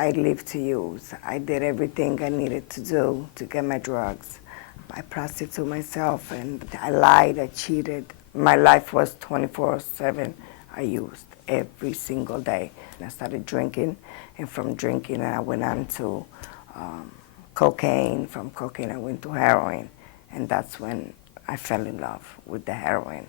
I lived to use. I did everything I needed to do to get my drugs. I prostituted myself, and I lied, I cheated. My life was 24/7. I used every single day. And I started drinking, and from drinking I went on to cocaine. From cocaine I went to heroin, and that's when I fell in love with the heroin.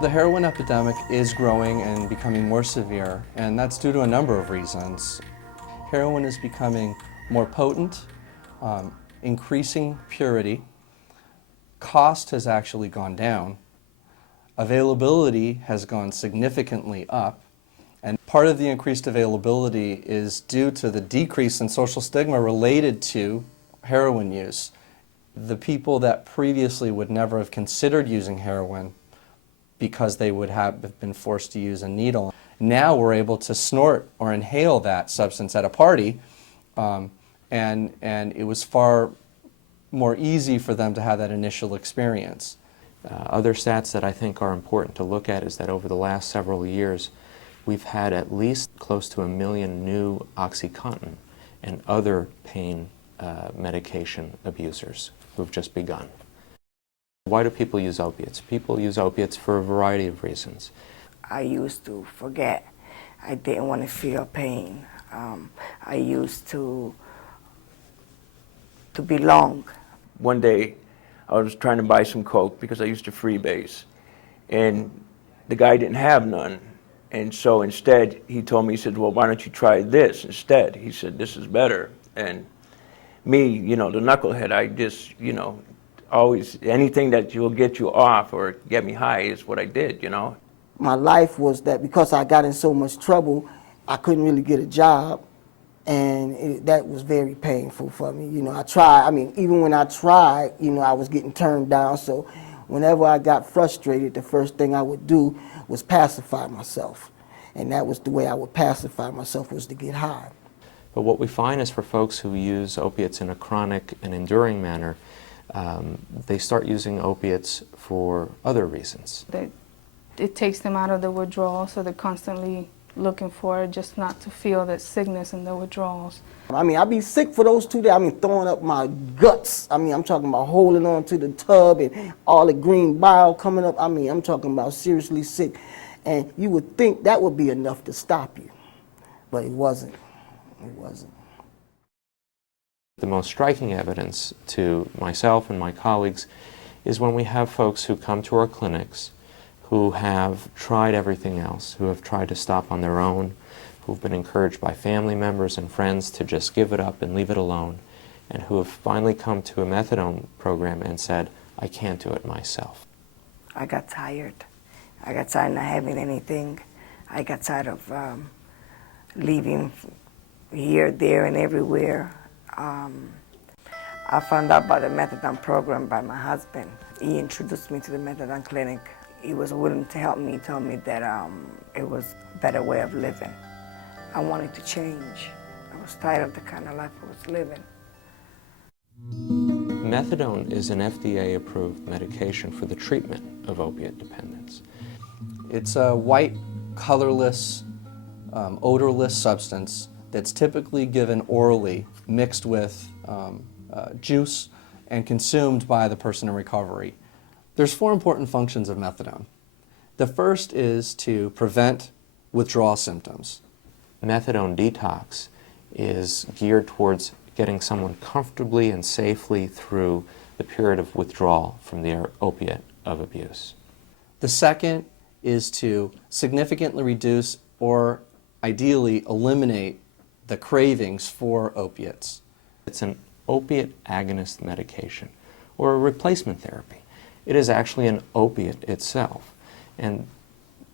The heroin epidemic is growing and becoming more severe, and that's due to a number of reasons. Heroin is becoming more potent, increasing purity. Cost has actually gone down. Availability has gone significantly up. And part of the increased availability is due to the decrease in social stigma related to heroin use. The people that previously would never have considered using heroin because they would have been forced to use a needle, now we're able to snort or inhale that substance at a party, and it was far more easy for them to have that initial experience. Other stats that I think are important to look at is that over the last several years, we've had at least close to 1 million new OxyContin and other pain medication abusers who've just begun. Why do people use opiates? People use opiates for a variety of reasons. I used to forget. I didn't want to feel pain. I used to belong. One day, I was trying to buy some Coke because I used to freebase, and the guy didn't have none. And so instead, he told me, he said, well, why don't you try this instead? He said, this is better. And me, you know, the knucklehead, I just, you know, always, anything that will get you off or get me high is what I did, you know. My life was that because I got in so much trouble, I couldn't really get a job, and that was very painful for me. You know, I tried, I mean, even when I tried, you know, I was getting turned down, so whenever I got frustrated, the first thing I would do was pacify myself. And that was the way I would pacify myself, was to get high. But what we find is for folks who use opiates in a chronic and enduring manner, they start using opiates for other reasons. It takes them out of the withdrawal, so they're constantly looking for it, just not to feel that sickness in the withdrawals. I mean, I'd be sick for those 2 days. I mean, throwing up my guts. I mean, I'm talking about holding on to the tub and all the green bile coming up. I mean, I'm talking about seriously sick. And you would think that would be enough to stop you, but it wasn't. It wasn't. The most striking evidence to myself and my colleagues is when we have folks who come to our clinics who have tried everything else, who have tried to stop on their own, who've been encouraged by family members and friends to just give it up and leave it alone, and who have finally come to a methadone program and said, I can't do it myself. I got tired. I got tired of not having anything. I got tired of leaving here, there, and everywhere. I found out about the methadone program by my husband. He introduced me to the methadone clinic. He was willing to help me. He told me that it was a better way of living. I wanted to change. I was tired of the kind of life I was living. Methadone is an FDA-approved medication for the treatment of opiate dependence. It's a white, colorless, odorless substance that's typically given orally, mixed with juice, and consumed by the person in recovery. There's 4 important functions of methadone. The first is to prevent withdrawal symptoms. Methadone detox is geared towards getting someone comfortably and safely through the period of withdrawal from the opiate of abuse. The second is to significantly reduce or ideally eliminate the cravings for opiates. It's an opiate agonist medication, or a replacement therapy. It is actually an opiate itself. And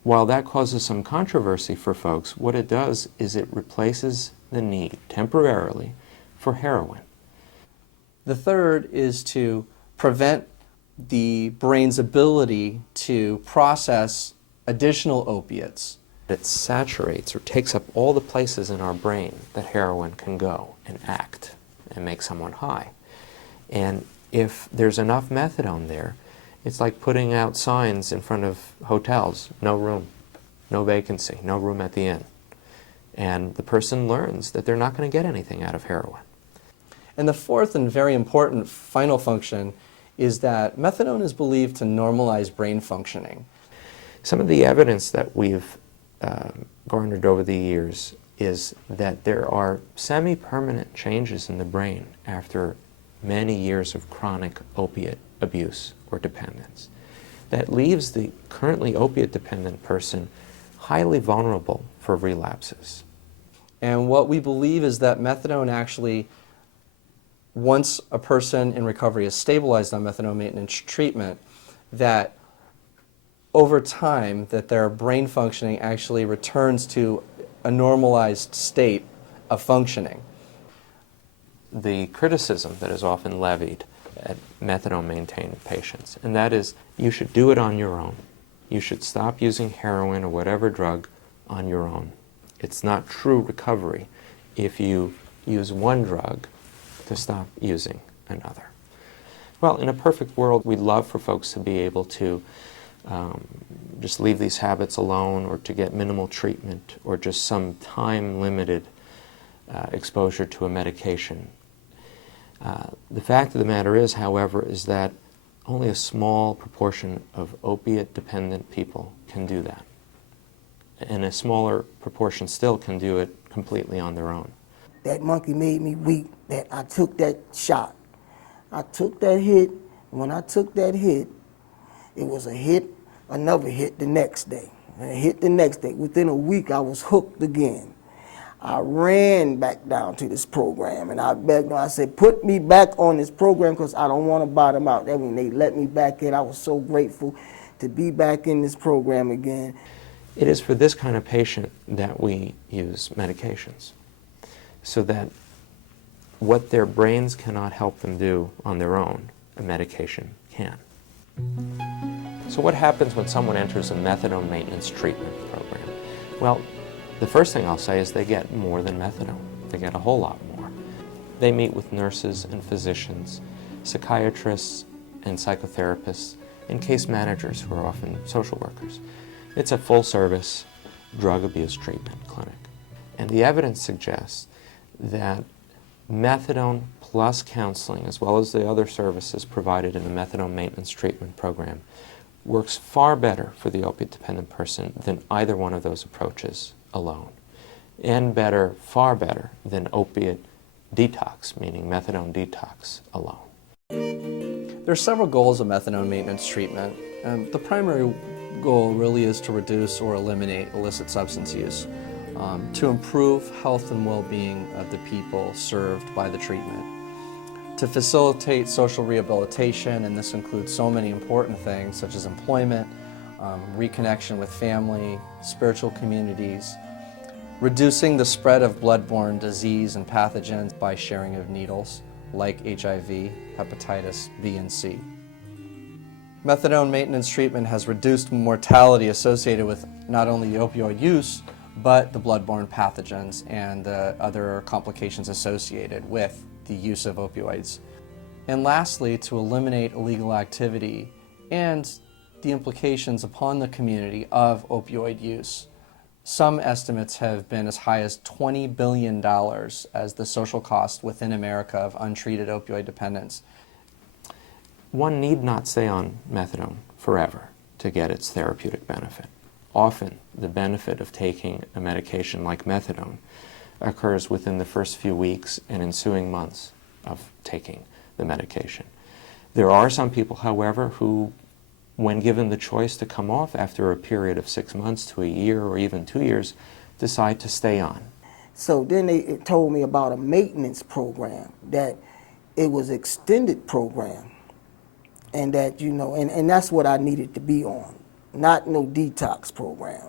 while that causes some controversy for folks, what it does is it replaces the need, temporarily, for heroin. The third is to prevent the brain's ability to process additional opiates. It saturates or takes up all the places in our brain that heroin can go and act and make someone high. And if there's enough methadone there, it's like putting out signs in front of hotels, no room, no vacancy, no room at the inn. And the person learns that they're not going to get anything out of heroin. And the fourth and very important final function is that methadone is believed to normalize brain functioning. Some of the evidence that we've garnered over the years is that there are semi-permanent changes in the brain after many years of chronic opiate abuse or dependence that leaves the currently opiate-dependent person highly vulnerable for relapses. And what we believe is that methadone actually, once a person in recovery is stabilized on methadone maintenance treatment, that over time that their brain functioning actually returns to a normalized state of functioning. The criticism that is often levied at methadone-maintained patients, and that is, you should do it on your own. You should stop using heroin or whatever drug on your own. It's not true recovery if you use one drug to stop using another. Well, in a perfect world, we'd love for folks to be able to just leave these habits alone, or to get minimal treatment, or just some time-limited exposure to a medication. The fact of the matter is, however, is that only a small proportion of opiate-dependent people can do that. And a smaller proportion still can do it completely on their own. That monkey made me weak that I took that shot. I took that hit. When I took that hit, it was a hit, another hit the next day, and a hit the next day. Within a week, I was hooked again. I ran back down to this program, and I begged them. I said, put me back on this program because I don't want to bottom out. Then when they let me back in, I was so grateful to be back in this program again. It is for this kind of patient that we use medications, so that what their brains cannot help them do on their own, a medication can. So what happens when someone enters a methadone maintenance treatment program? Well, the first thing I'll say is they get more than methadone. They get a whole lot more. They meet with nurses and physicians, psychiatrists and psychotherapists, and case managers who are often social workers. It's a full-service drug abuse treatment clinic. And the evidence suggests that methadone plus counseling, as well as the other services provided in the methadone maintenance treatment program, works far better for the opiate-dependent person than either one of those approaches alone, and better, far better, than opiate detox, meaning methadone detox alone. There are several goals of methadone maintenance treatment. The primary goal really is to reduce or eliminate illicit substance use, to improve health and well-being of the people served by the treatment, to facilitate social rehabilitation, and this includes so many important things such as employment, reconnection with family, spiritual communities, reducing the spread of bloodborne disease and pathogens by sharing of needles like HIV, hepatitis B and C. Methadone maintenance treatment has reduced mortality associated with not only the opioid use, but the bloodborne pathogens and the other complications associated with the use of opioids. And lastly, to eliminate illegal activity and the implications upon the community of opioid use. Some estimates have been as high as $20 billion as the social cost within America of untreated opioid dependence. One need not stay on methadone forever to get its therapeutic benefit. Often, the benefit of taking a medication like methadone occurs within the first few weeks and ensuing months of taking the medication. There are some people, however, who, when given the choice to come off after a period of 6 months to a year or even 2 years, decide to stay on. So then they told me about a maintenance program, that it was extended program, and that, you know, and that's what I needed to be on, not no detox program,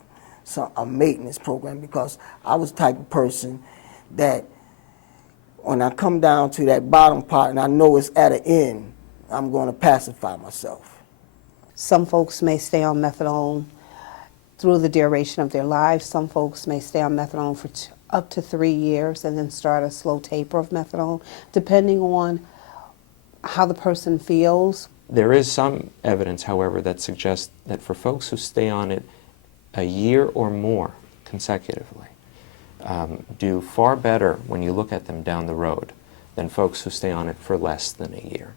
so a maintenance program, because I was the type of person that when I come down to that bottom part and I know it's at an end, I'm going to pacify myself. Some folks may stay on methadone through the duration of their lives. Some folks may stay on methadone for up to 3 years and then start a slow taper of methadone, depending on how the person feels. There is some evidence, however, that suggests that for folks who stay on it a year or more consecutively, do far better when you look at them down the road than folks who stay on it for less than a year.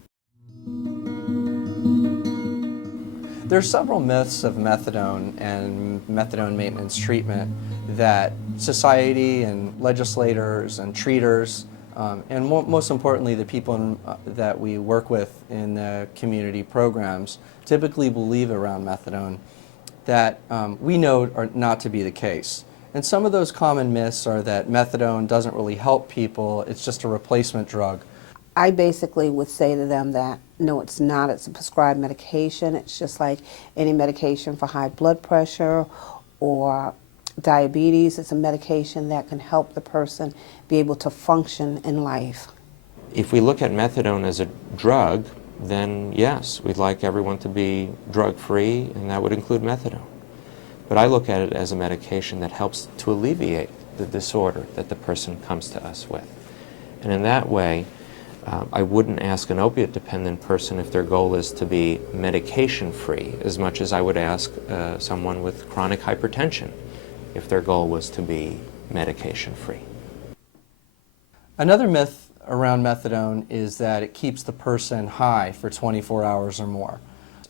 There are several myths of methadone and methadone maintenance treatment that society and legislators and treaters, and most importantly the people that we work with in the community programs typically believe around methadone that we know are not to be the case. And some of those common myths are that methadone doesn't really help people, it's just a replacement drug. I basically would say to them that no, it's not. It's a prescribed medication. It's just like any medication for high blood pressure or diabetes. It's a medication that can help the person be able to function in life. If we look at methadone as a drug, then yes, we'd like everyone to be drug-free, and that would include methadone. But I look at it as a medication that helps to alleviate the disorder that the person comes to us with. And in that way, I wouldn't ask an opiate-dependent person if their goal is to be medication-free as much as I would ask someone with chronic hypertension if their goal was to be medication-free. Another myth around methadone is that it keeps the person high for 24 hours or more.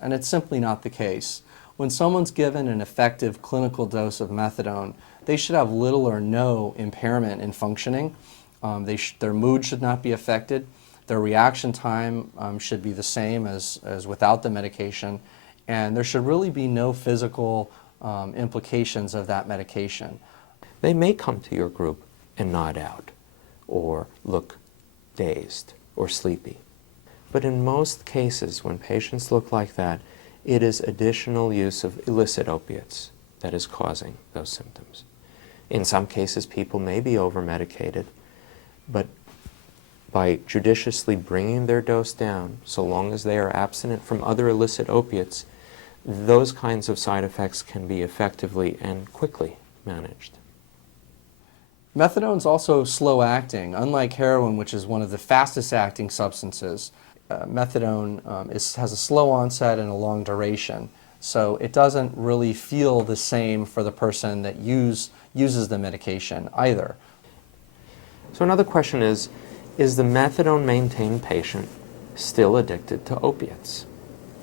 And it's simply not the case. When someone's given an effective clinical dose of methadone, they should have little or no impairment in functioning. Their mood should not be affected. Their reaction time should be the same as without the medication. And there should really be no physical implications of that medication. They may come to your group and nod out or look dazed or sleepy. But in most cases, when patients look like that, it is additional use of illicit opiates that is causing those symptoms. In some cases, people may be over-medicated, but by judiciously bringing their dose down, so long as they are abstinent from other illicit opiates, those kinds of side effects can be effectively and quickly managed. Methadone is also slow-acting. Unlike heroin, which is one of the fastest-acting substances, methadone has a slow onset and a long duration. So it doesn't really feel the same for the person that uses the medication either. So another question is the methadone-maintained patient still addicted to opiates?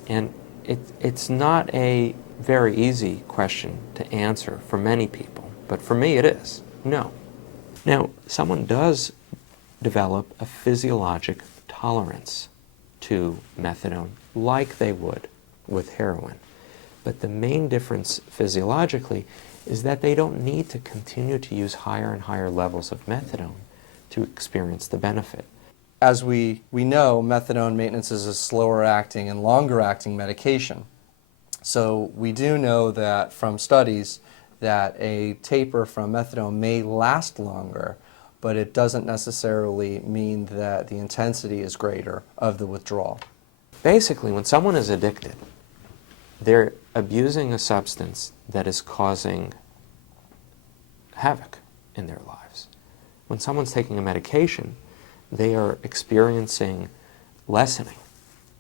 And it's not a very easy question to answer for many people, but for me it is. No. Now, someone does develop a physiologic tolerance to methadone like they would with heroin. But the main difference physiologically is that they don't need to continue to use higher and higher levels of methadone to experience the benefit. As we know, methadone maintenance is a slower acting and longer acting medication. So we do know that from studies that a taper from methadone may last longer, but it doesn't necessarily mean that the intensity is greater of the withdrawal. Basically, when someone is addicted, they're abusing a substance that is causing havoc in their lives. When someone's taking a medication, they are experiencing lessening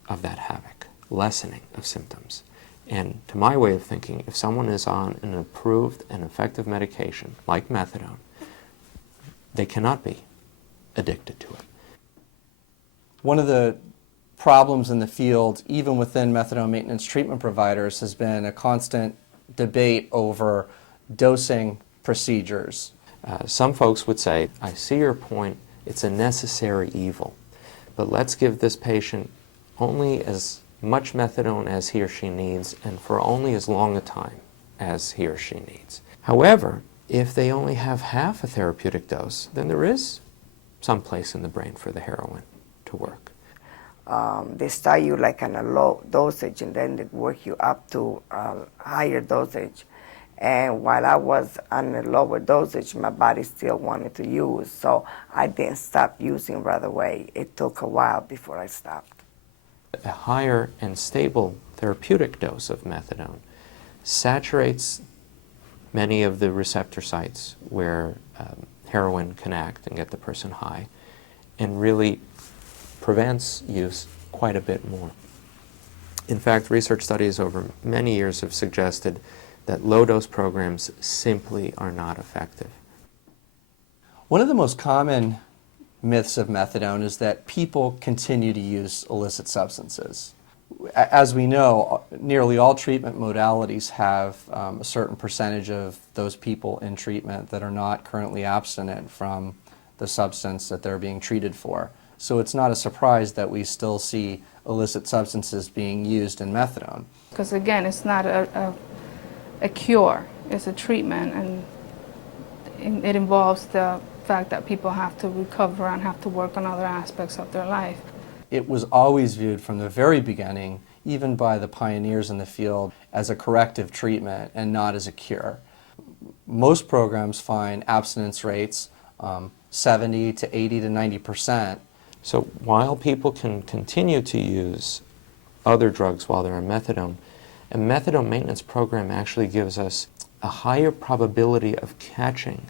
of that havoc, lessening of symptoms. And to my way of thinking, if someone is on an approved and effective medication, like methadone, they cannot be addicted to it. One of the problems in the field, even within methadone maintenance treatment providers, has been a constant debate over dosing procedures. Some folks would say, I see your point, it's a necessary evil, but let's give this patient only as much methadone as he or she needs and for only as long a time as he or she needs. However, if they only have half a therapeutic dose, then there is some place in the brain for the heroin to work. They start you like on a low dosage and then they work you up to a higher dosage. And while I was on a lower dosage, my body still wanted to use, so I didn't stop using right away. It took a while before I stopped. A higher and stable therapeutic dose of methadone saturates many of the receptor sites where heroin can act and get the person high, and really prevents use quite a bit more. In fact, research studies over many years have suggested that low-dose programs simply are not effective. One of the most common myths of methadone is that people continue to use illicit substances. As we know, nearly all treatment modalities have a certain percentage of those people in treatment that are not currently abstinent from the substance that they're being treated for. So it's not a surprise that we still see illicit substances being used in methadone. Because again, it's not a cure, it's a treatment, and it involves the fact that people have to recover and have to work on other aspects of their life. It was always viewed from the very beginning, even by the pioneers in the field, as a corrective treatment and not as a cure. Most programs find abstinence rates 70 to 80 to 90%. So while people can continue to use other drugs while they're on methadone, a methadone maintenance program actually gives us a higher probability of catching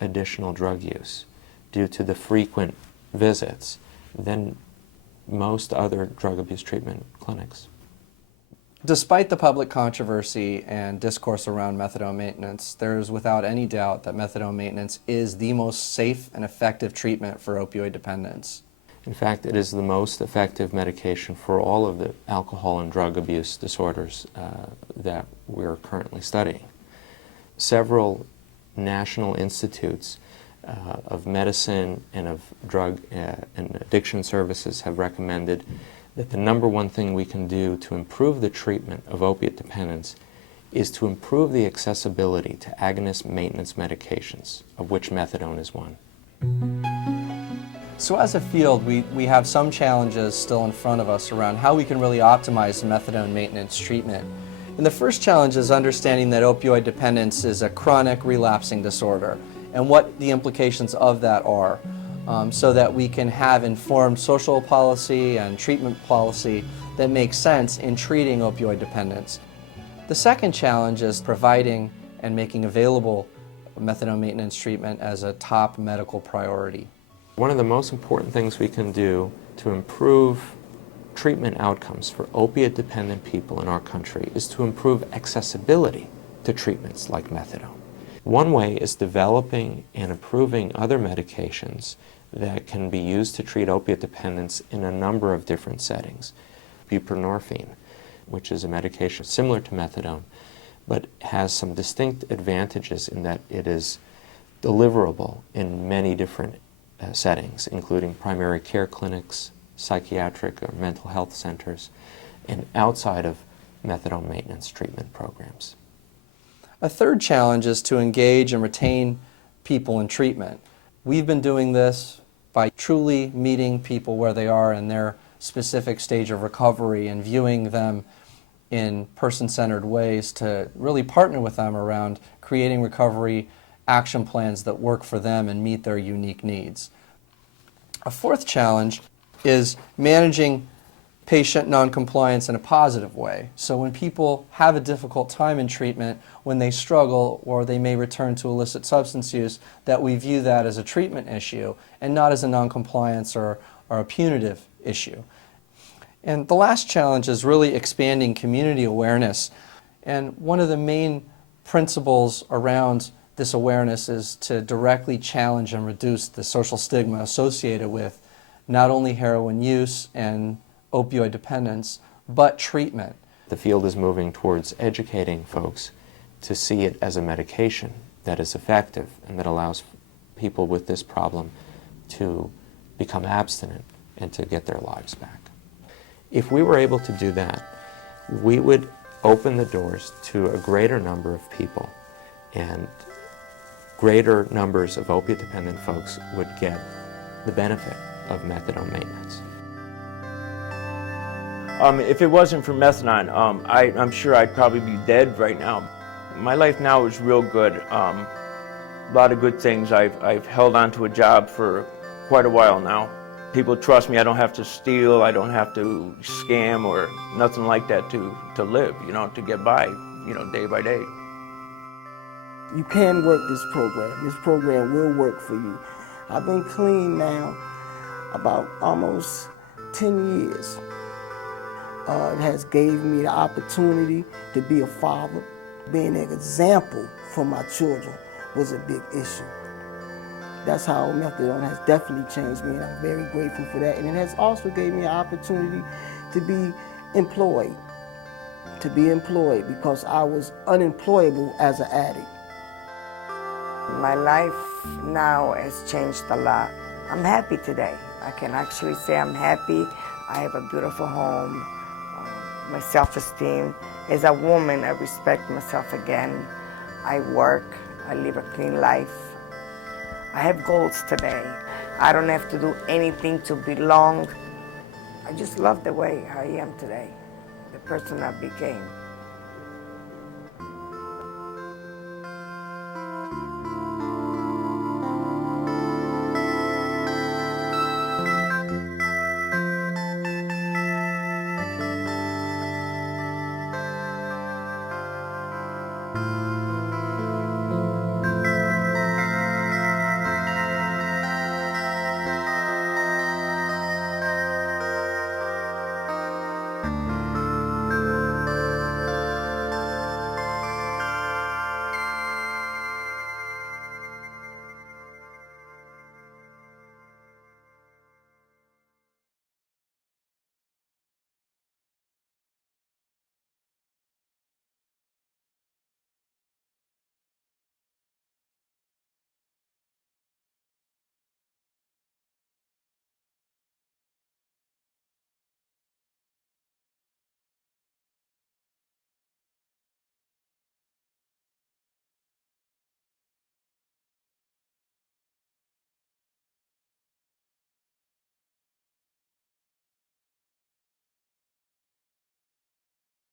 additional drug use due to the frequent visits than most other drug abuse treatment clinics. Despite the public controversy and discourse around methadone maintenance, there is without any doubt that methadone maintenance is the most safe and effective treatment for opioid dependence. In fact, it is the most effective medication for all of the alcohol and drug abuse disorders that we're currently studying. Several national institutes of medicine and of drug and addiction services have recommended that the number one thing we can do to improve the treatment of opiate dependence is to improve the accessibility to agonist maintenance medications, of which methadone is one. So as a field, we have some challenges still in front of us around how we can really optimize the methadone maintenance treatment. And the first challenge is understanding that opioid dependence is a chronic relapsing disorder and what the implications of that are, so that we can have informed social policy and treatment policy that makes sense in treating opioid dependence. The second challenge is providing and making available methadone maintenance treatment as a top medical priority. One of the most important things we can do to improve treatment outcomes for opiate-dependent people in our country is to improve accessibility to treatments like methadone. One way is developing and improving other medications that can be used to treat opiate dependence in a number of different settings. Buprenorphine, which is a medication similar to methadone, but has some distinct advantages in that it is deliverable in many different settings, including primary care clinics, psychiatric or mental health centers, and outside of methadone maintenance treatment programs. A third challenge is to engage and retain people in treatment. We've been doing this by truly meeting people where they are in their specific stage of recovery and viewing them in person-centered ways to really partner with them around creating recovery action plans that work for them and meet their unique needs. A fourth challenge is managing patient noncompliance in a positive way. So when people have a difficult time in treatment, when they struggle or they may return to illicit substance use, that we view that as a treatment issue and not as a noncompliance or a punitive issue. And the last challenge is really expanding community awareness. And one of the main principles around this awareness is to directly challenge and reduce the social stigma associated with not only heroin use and opioid dependence, but treatment. The field is moving towards educating folks to see it as a medication that is effective and that allows people with this problem to become abstinent and to get their lives back. If we were able to do that, we would open the doors to a greater number of people, and greater numbers of opiate-dependent folks would get the benefit of methadone maintenance. If it wasn't for methadone, I'm sure I'd probably be dead right now. My life now is real good. A lot of good things. I've held on to a job for quite a while now. People trust me. I don't have to steal. I don't have to scam or nothing like that to live, to get by, day by day. You can work this program. This program will work for you. I've been clean now about almost 10 years. It has gave me the opportunity to be a father. Being an example for my children was a big issue. That's how Methadone has definitely changed me, and I'm very grateful for that. And it has also gave me an opportunity to be employed, because I was unemployable as an addict. My life now has changed a lot. I'm happy today. I can actually say I'm happy. I have a beautiful home. My self-esteem. As a woman, I respect myself again. I work. I live a clean life. I have goals today. I don't have to do anything to belong. I just love the way I am today, the person I became.